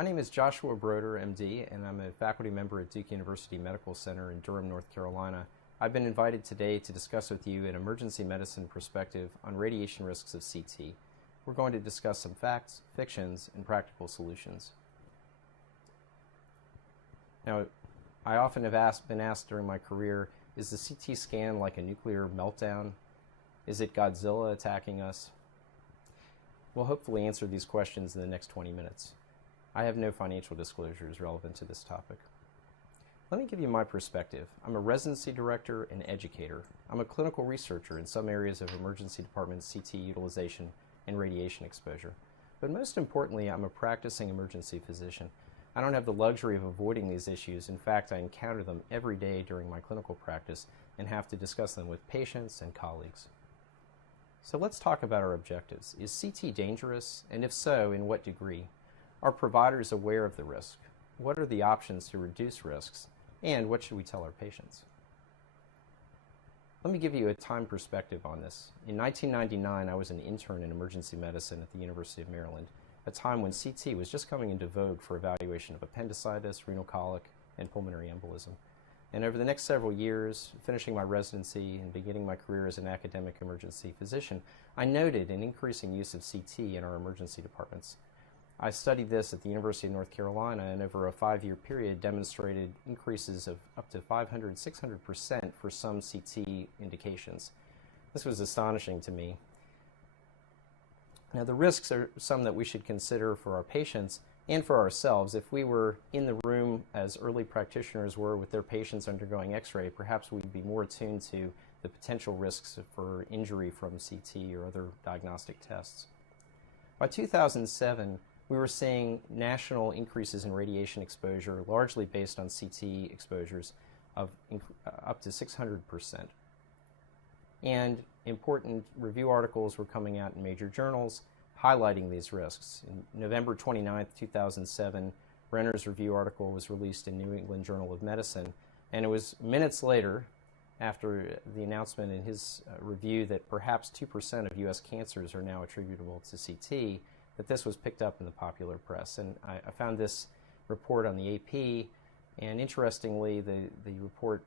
My name is Joshua Broder, MD, and I'm a faculty member at Duke University Medical Center in Durham, North Carolina. I've been invited today to discuss with you an emergency medicine perspective on radiation risks of CT. We're going to discuss some facts, fictions, and practical solutions. Now, I often have been asked during my career, is the CT scan like a nuclear meltdown? Is it Godzilla attacking us? We'll hopefully answer these questions in the next 20 minutes. I have no financial disclosures relevant to this topic. Let me give you my perspective. I'm a residency director and educator. I'm a clinical researcher in some areas of emergency department CT utilization and radiation exposure. But most importantly, I'm a practicing emergency physician. I don't have the luxury of avoiding these issues. In fact, I encounter them every day during my clinical practice and have to discuss them with patients and colleagues. So let's talk about our objectives. Is CT dangerous? And if so, in what degree? Are providers aware of the risk? What are the options to reduce risks? And what should we tell our patients? Let me give you a time perspective on this. In 1999, I was an intern in emergency medicine at the University of Maryland, a time when CT was just coming into vogue for evaluation of appendicitis, renal colic, and pulmonary embolism. And over the next several years, finishing my residency and beginning my career as an academic emergency physician, I noted an increasing use of CT in our emergency departments. I studied this at the University of North Carolina and over a 5-year period demonstrated increases of up to 500, 600% for some CT indications. This was astonishing to me. Now, the risks are some that we should consider for our patients and for ourselves. If we were in the room as early practitioners were with their patients undergoing X-ray, perhaps we'd be more attuned to the potential risks for injury from CT or other diagnostic tests. By 2007, we were seeing national increases in radiation exposure, largely based on CT exposures of up to 600%. And important review articles were coming out in major journals highlighting these risks. In November 29, 2007, Renner's review article was released in New England Journal of Medicine, and it was minutes later, after the announcement in his review that perhaps 2% of U.S. cancers are now attributable to CT, that this was picked up in the popular press. And I found this report on the AP, and interestingly, the report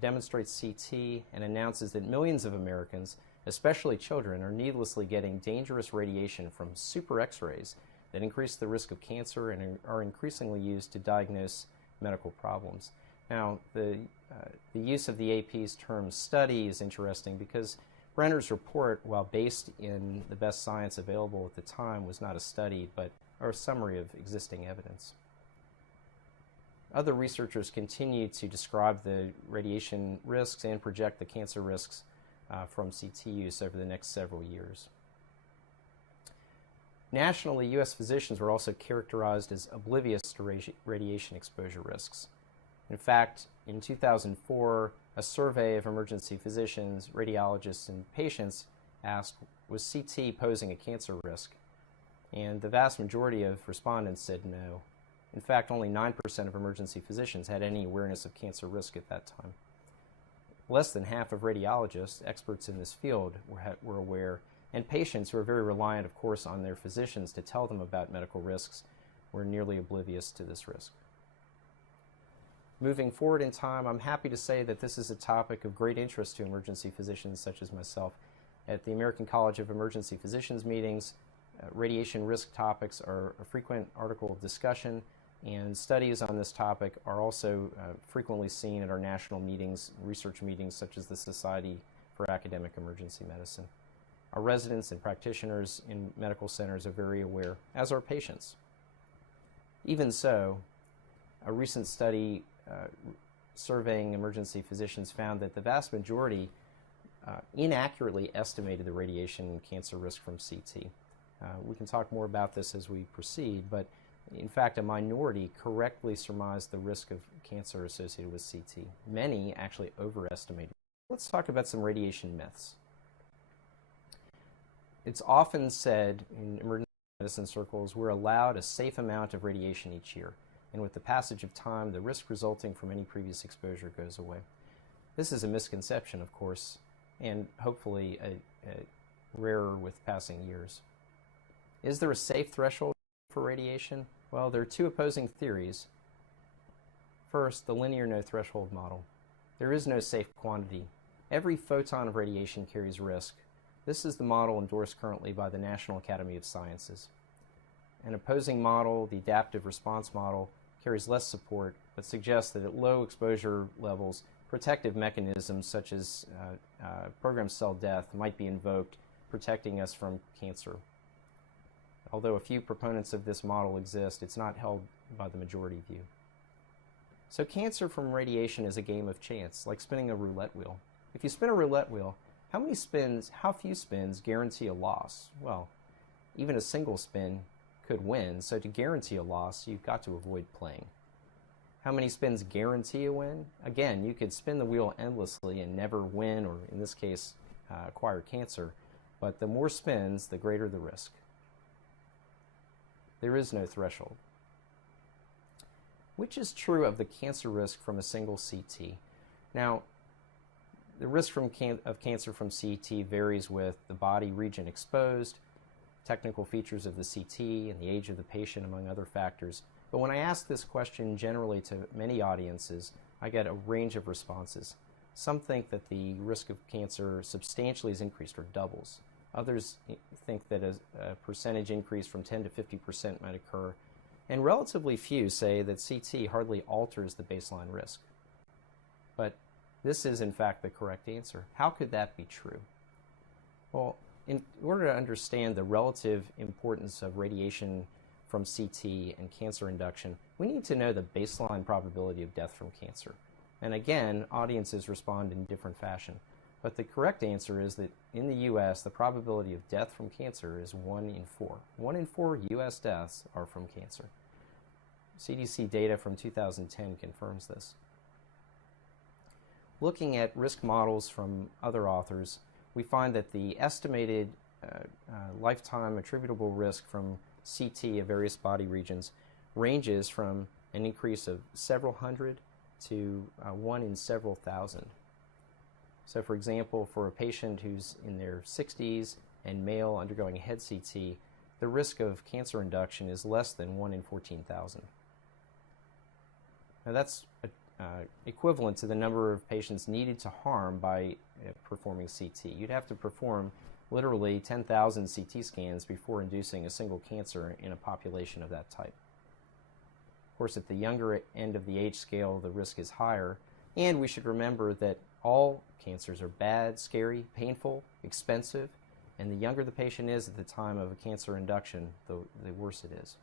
demonstrates CT and announces that millions of Americans, especially children, are needlessly getting dangerous radiation from super X-rays that increase the risk of cancer and are increasingly used to diagnose medical problems. Now, the use of the AP's term study is interesting because Brenner's report, while based in the best science available at the time, was not a study, but a summary of existing evidence. Other researchers continue to describe the radiation risks and project the cancer risks from CT use over the next several years. Nationally, U.S. physicians were also characterized as oblivious to radiation exposure risks. In fact, in 2004, a survey of emergency physicians, radiologists, and patients asked, was CT posing a cancer risk? And the vast majority of respondents said no. In fact, only 9% of emergency physicians had any awareness of cancer risk at that time. Less than half of radiologists, experts in this field, were aware, and patients, who are very reliant, of course, on their physicians to tell them about medical risks, were nearly oblivious to this risk. Moving forward in time, I'm happy to say that this is a topic of great interest to emergency physicians such as myself. At the American College of Emergency Physicians meetings, radiation risk topics are a frequent article of discussion, and studies on this topic are also frequently seen at our national meetings, research meetings such as the Society for Academic Emergency Medicine. Our residents and practitioners in medical centers are very aware, as are patients. Even so, a recent study surveying emergency physicians found that the vast majority inaccurately estimated the radiation cancer risk from CT. We can talk more about this as we proceed, but in fact, a minority correctly surmised the risk of cancer associated with CT. Many actually overestimated. Let's talk about some radiation myths. It's often said in emergency medicine circles, we're allowed a safe amount of radiation each year. And with the passage of time, the risk resulting from any previous exposure goes away. This is a misconception, of course, and hopefully rarer with passing years. Is there a safe threshold for radiation? Well, there are two opposing theories. First, the linear no-threshold model. There is no safe quantity. Every photon of radiation carries risk. This is the model endorsed currently by the National Academy of Sciences. An opposing model, the adaptive response model, carries less support, but suggests that at low exposure levels, protective mechanisms such as programmed cell death might be invoked, protecting us from cancer. Although a few proponents of this model exist, it's not held by the majority view. So cancer from radiation is a game of chance, like spinning a roulette wheel. If you spin a roulette wheel, how few spins guarantee a loss? Well, even a single spin could win, so to guarantee a loss, you've got to avoid playing. How many spins guarantee a win? Again, you could spin the wheel endlessly and never win, or in this case, acquire cancer, but the more spins, the greater the risk. There is no threshold. Which is true of the cancer risk from a single CT? Now, the risk of cancer from CT varies with the body region exposed, technical features of the CT, and the age of the patient, among other factors. But when I ask this question generally to many audiences, I get a range of responses. Some think that the risk of cancer substantially is increased or doubles. Others think that a percentage increase from 10 to 50% might occur. And relatively few say that CT hardly alters the baseline risk. But this is, in fact, the correct answer. How could that be true? Well, in order to understand the relative importance of radiation from CT and cancer induction, we need to know the baseline probability of death from cancer. And again, audiences respond in different fashion. But the correct answer is that in the U.S., the probability of death from cancer is 1 in 4. 1 in 4 U.S. deaths are from cancer. CDC data from 2010 confirms this. Looking at risk models from other authors, we find that the estimated lifetime attributable risk from CT of various body regions ranges from an increase of several hundred to 1 in several thousand. So for example, for a patient who's in their 60s and male undergoing a head CT, the risk of cancer induction is less than 1 in 14,000. Now that's equivalent to the number of patients needed to harm by performing CT. You'd have to perform literally 10,000 CT scans before inducing a single cancer in a population of that type. Of course, at the younger end of the age scale, the risk is higher, and we should remember that all cancers are bad, scary, painful, expensive, and the younger the patient is at the time of a cancer induction, the worse it is.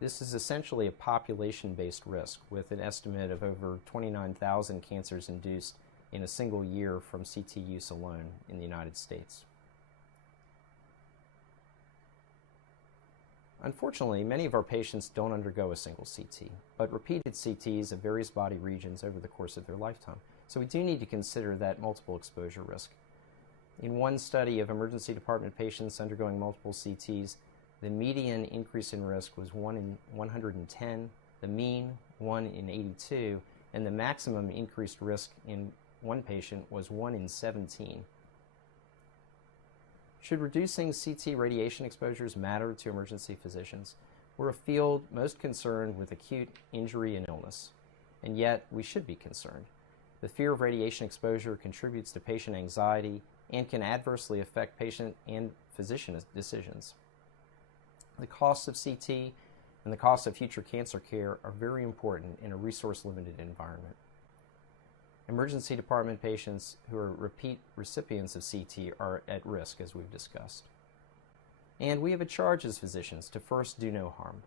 This is essentially a population-based risk with an estimate of over 29,000 cancers induced in a single year from CT use alone in the United States. Unfortunately, many of our patients don't undergo a single CT, but repeated CTs of various body regions over the course of their lifetime. So we do need to consider that multiple exposure risk. In one study of emergency department patients undergoing multiple CTs, the median increase in risk was 1 in 110, the mean 1 in 82, and the maximum increased risk in one patient was 1 in 17. Should reducing CT radiation exposures matter to emergency physicians? We're a field most concerned with acute injury and illness, and yet we should be concerned. The fear of radiation exposure contributes to patient anxiety and can adversely affect patient and physician decisions. The costs of CT and the cost of future cancer care are very important in a resource-limited environment. Emergency department patients who are repeat recipients of CT are at risk, as we've discussed. And we have a charge as physicians to first do no harm.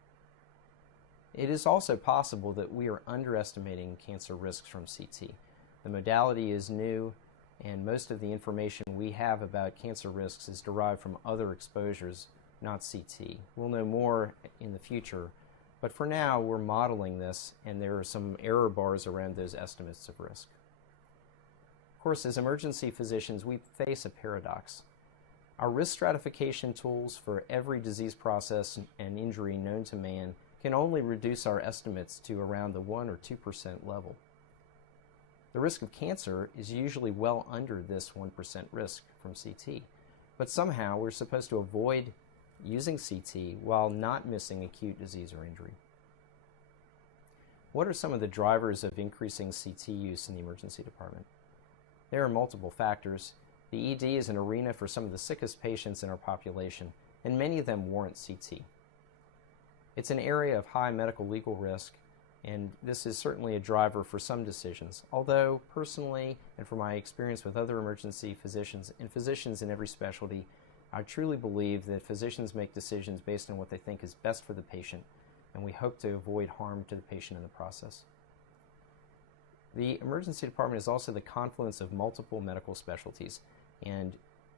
It is also possible that we are underestimating cancer risks from CT. The modality is new, and most of the information we have about cancer risks is derived from other exposures, not CT. We'll know more in the future, but for now we're modeling this, and there are some error bars around those estimates of risk. Of course, as emergency physicians, we face a paradox. Our risk stratification tools for every disease process and injury known to man can only reduce our estimates to around the 1 or 2% level. The risk of cancer is usually well under this 1% risk from CT, but somehow we're supposed to avoid using CT while not missing acute disease or injury. What are some of the drivers of increasing CT use in the emergency department? There are multiple factors. The ED is an arena for some of the sickest patients in our population, and many of them warrant CT. It's an area of high medical legal risk, and this is certainly a driver for some decisions. Although, personally, and from my experience with other emergency physicians and physicians in every specialty, I truly believe that physicians make decisions based on what they think is best for the patient, and we hope to avoid harm to the patient in the process. The emergency department is also the confluence of multiple medical specialties, and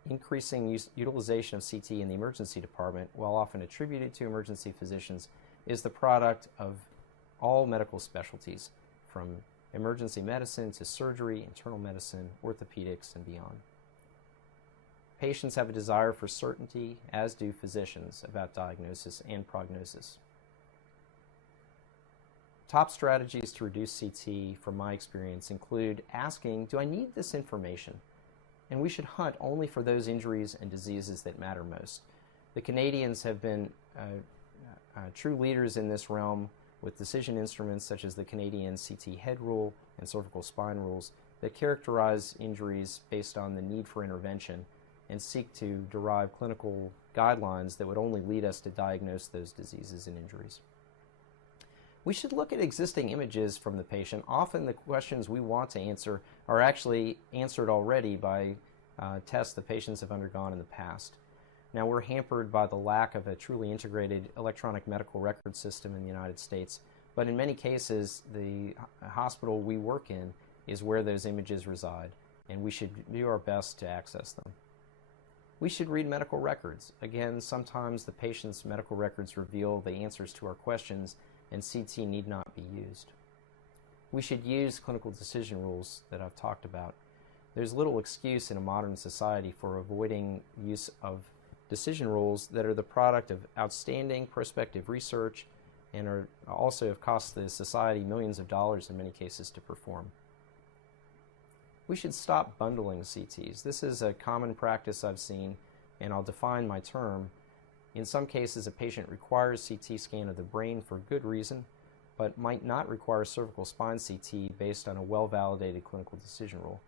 increasing utilization of CT in the emergency department, while often attributed to emergency physicians, is the product of all medical specialties, from emergency medicine to surgery, internal medicine, orthopedics, and beyond. Patients have a desire for certainty, as do physicians, about diagnosis and prognosis. Top strategies to reduce CT, from my experience, include asking, do I need this information? And we should hunt only for those injuries and diseases that matter most. The Canadians have been true leaders in this realm with decision instruments such as the Canadian CT head rule and cervical spine rules that characterize injuries based on the need for intervention and seek to derive clinical guidelines that would only lead us to diagnose those diseases and injuries. We should look at existing images from the patient. Often the questions we want to answer are actually answered already by tests the patients have undergone in the past. Now, we're hampered by the lack of a truly integrated electronic medical record system in the United States, but in many cases the hospital we work in is where those images reside, and we should do our best to access them. We should read medical records. Again, sometimes the patient's medical records reveal the answers to our questions, and CT need not be used. We should use clinical decision rules that I've talked about. There's little excuse in a modern society for avoiding use of decision rules that are the product of outstanding prospective research and are also have cost the society millions of dollars in many cases to perform. We should stop bundling CTs. This is a common practice I've seen, and I'll define my term. In some cases, a patient requires CT scan of the brain for good reason, but might not require cervical spine CT based on a well-validated clinical decision rule.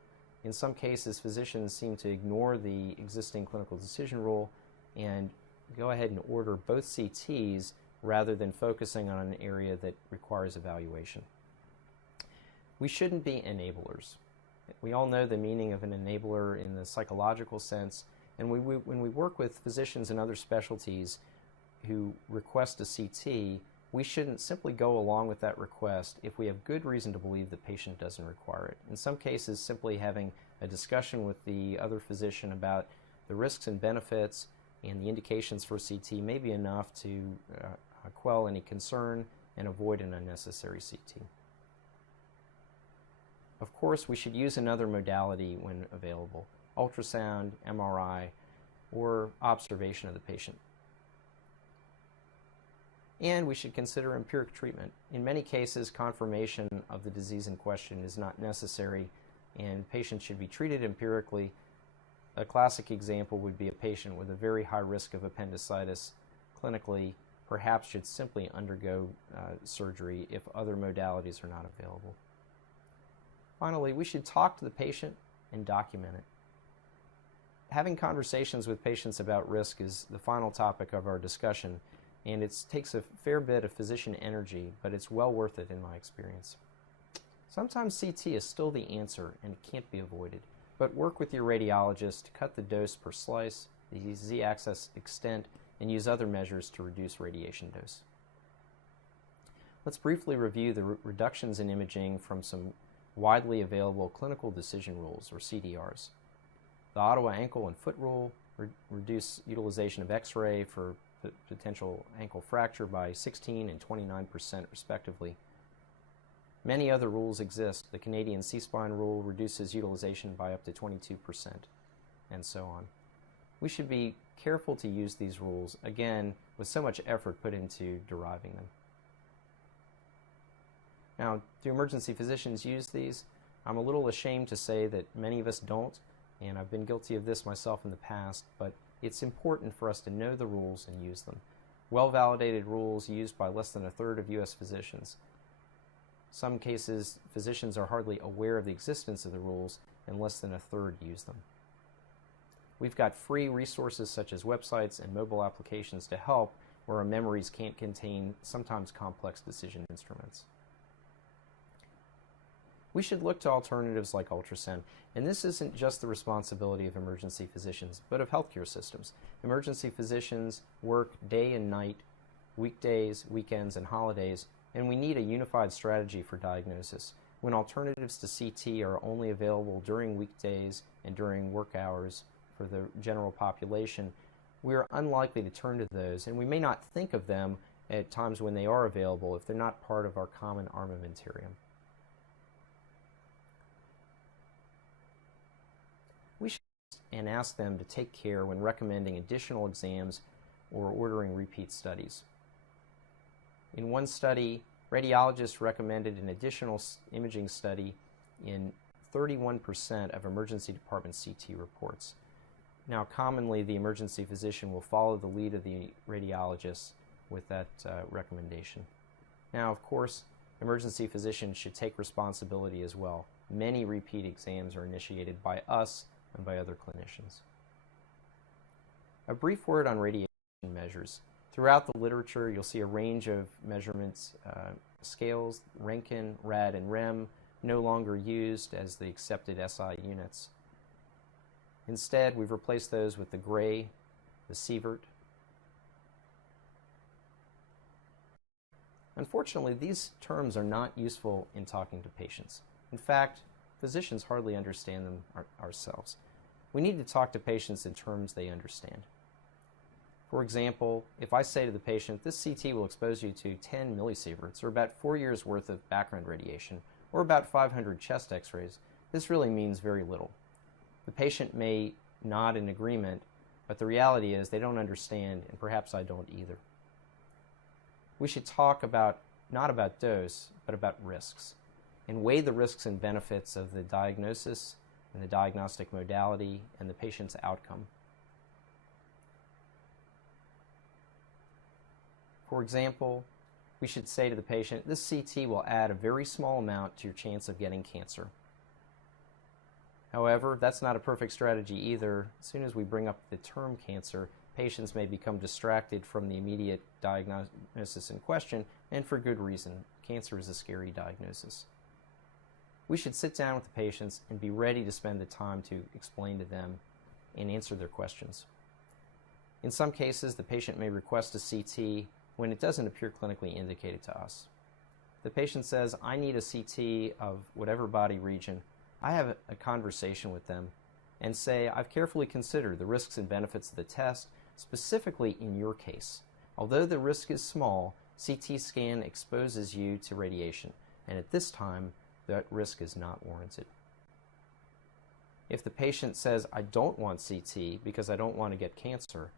In some cases, physicians seem to ignore the existing clinical decision rule and go ahead and order both CTs rather than focusing on an area that requires evaluation. We shouldn't be enablers. We all know the meaning of an enabler in the psychological sense, and when we work with physicians in other specialties who request a CT, we shouldn't simply go along with that request if we have good reason to believe the patient doesn't require it. In some cases, simply having a discussion with the other physician about the risks and benefits and the indications for CT may be enough to quell any concern and avoid an unnecessary CT. Of course, we should use another modality when available: ultrasound, MRI, or observation of the patient. And we should consider empiric treatment. In many cases, confirmation of the disease in question is not necessary, and patients should be treated empirically. A classic example would be a patient with a very high risk of appendicitis clinically perhaps should simply undergo surgery if other modalities are not available. Finally, we should talk to the patient and document it. Having conversations with patients about risk is the final topic of our discussion, and it takes a fair bit of physician energy, but it's well worth it in my experience. Sometimes CT is still the answer and it can't be avoided, but work with your radiologist to cut the dose per slice, the Z-axis extent, and use other measures to reduce radiation dose. Let's briefly review the reductions in imaging from some widely available clinical decision rules, or CDRs. The Ottawa ankle and foot rule reduce utilization of X-ray for potential ankle fracture by 16 and 29% respectively. Many other rules exist. The Canadian C-spine rule reduces utilization by up to 22%, and so on. We should be careful to use these rules, again, with so much effort put into deriving them. Now, do emergency physicians use these? I'm a little ashamed to say that many of us don't, and I've been guilty of this myself in the past, but it's important for us to know the rules and use them. Well-validated rules used by less than a third of U.S. physicians. Some cases, physicians are hardly aware of the existence of the rules, and less than a third use them. We've got free resources such as websites and mobile applications to help where our memories can't contain sometimes complex decision instruments. We should look to alternatives like ultrasound, and this isn't just the responsibility of emergency physicians, but of healthcare systems. Emergency physicians work day and night, weekdays, weekends, and holidays, and we need a unified strategy for diagnosis. When alternatives to CT are only available during weekdays and during work hours for the general population, we are unlikely to turn to those, and we may not think of them at times when they are available if they're not part of our common armamentarium. We should and ask them to take care when recommending additional exams or ordering repeat studies. In one study, radiologists recommended an additional imaging study in 31% of emergency department CT reports. Now, commonly, the emergency physician will follow the lead of the radiologist with that recommendation. Now, of course, emergency physicians should take responsibility as well. Many repeat exams are initiated by us and by other clinicians. A brief word on radiation measures. Throughout the literature, you'll see a range of measurements, scales, Roentgen, Rad, and REM, no longer used as the accepted SI units. Instead, we've replaced those with the Gray, the Sievert. Unfortunately, these terms are not useful in talking to patients. In fact, physicians hardly understand them ourselves. We need to talk to patients in terms they understand. For example, if I say to the patient, this CT will expose you to 10 millisieverts, or about 4 years worth of background radiation, or about 500 chest x-rays, this really means very little. The patient may nod in agreement, but the reality is they don't understand, and perhaps I don't either. We should talk not about dose, but about risks, and weigh the risks and benefits of the diagnosis and the diagnostic modality and the patient's outcome. For example, we should say to the patient, this CT will add a very small amount to your chance of getting cancer. However, that's not a perfect strategy either. As soon as we bring up the term cancer, patients may become distracted from the immediate diagnosis in question, and for good reason. Cancer is a scary diagnosis. We should sit down with the patients and be ready to spend the time to explain to them and answer their questions. In some cases, the patient may request a CT when it doesn't appear clinically indicated to us. The patient says, I need a CT of whatever body region. I have a conversation with them and say, I've carefully considered the risks and benefits of the test, specifically in your case. Although the risk is small, CT scan exposes you to radiation, and at this time, that risk is not warranted. If the patient says, I don't want CT because I don't want to get cancer,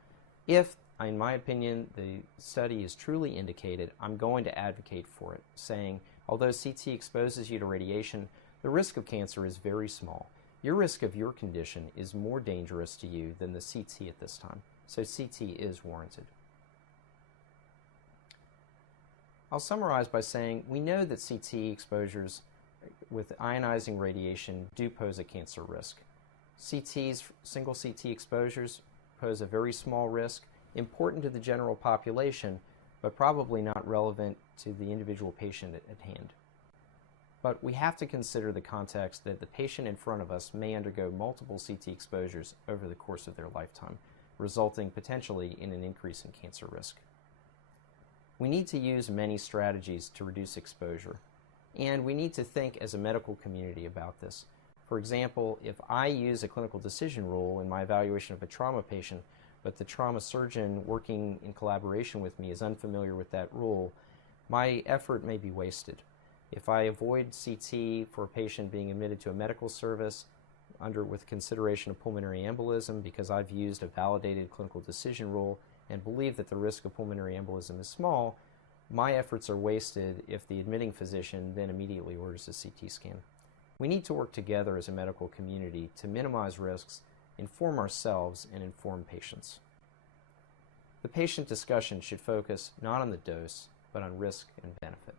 if, in my opinion, the study is truly indicated, I'm going to advocate for it, saying, although CT exposes you to radiation, the risk of cancer is very small. Your risk of your condition is more dangerous to you than the CT at this time, so CT is warranted. I'll summarize by saying we know that CT exposures with ionizing radiation do pose a cancer risk. CTs, single CT exposures, pose a very small risk, important to the general population, but probably not relevant to the individual patient at hand. But we have to consider the context that the patient in front of us may undergo multiple CT exposures over the course of their lifetime, resulting potentially in an increase in cancer risk. We need to use many strategies to reduce exposure, and we need to think as a medical community about this. For example, if I use a clinical decision rule in my evaluation of a trauma patient, but the trauma surgeon working in collaboration with me is unfamiliar with that rule, my effort may be wasted. If I avoid CT for a patient being admitted to a medical service with consideration of pulmonary embolism because I've used a validated clinical decision rule and believe that the risk of pulmonary embolism is small, my efforts are wasted if the admitting physician then immediately orders a CT scan. We need to work together as a medical community to minimize risks inform ourselves, and inform patients. The patient discussion should focus not on the dose, but on risk and benefit.